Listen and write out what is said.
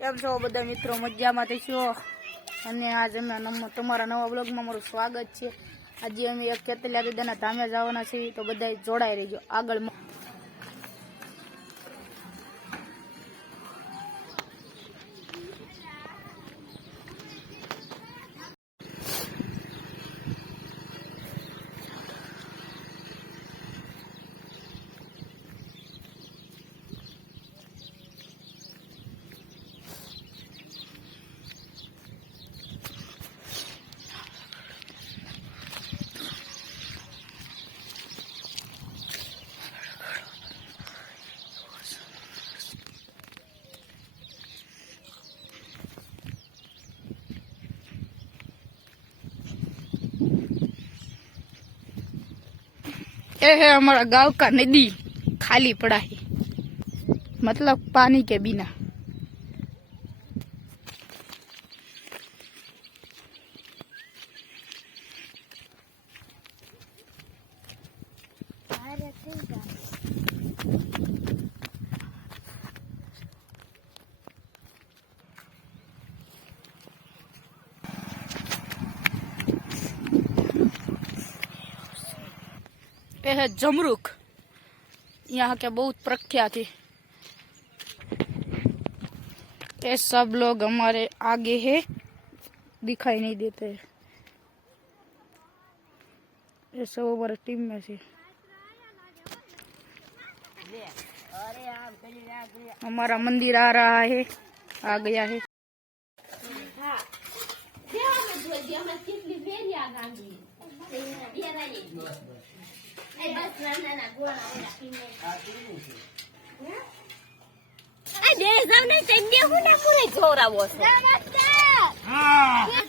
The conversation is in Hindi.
કેમ છો બધા મિત્રો? મજામાંથી છો? અને આજે અમે તમારા નવા બ્લોગમાં મારું સ્વાગત છે. આજે અમે એક કેતલિયા દાદાના ધામે જવાના છીએ તો બધા જોડાઈ રહીજો. આગળ ये है हमारा गांव का नदी खाली पड़ा है मतलब पानी के बिना ये है जमरुक। यहाँ के बहुत प्रख्यात है ये सब लोग हमारे आगे है। दिखाई नहीं देते। ये सब हमारे टीम में से। हमारा मंदिर आ रहा है। आ गया है। આ દેશ તમને ચંદ્યા હું ના પૂરે જોરાવો છો નમસ્કાર હા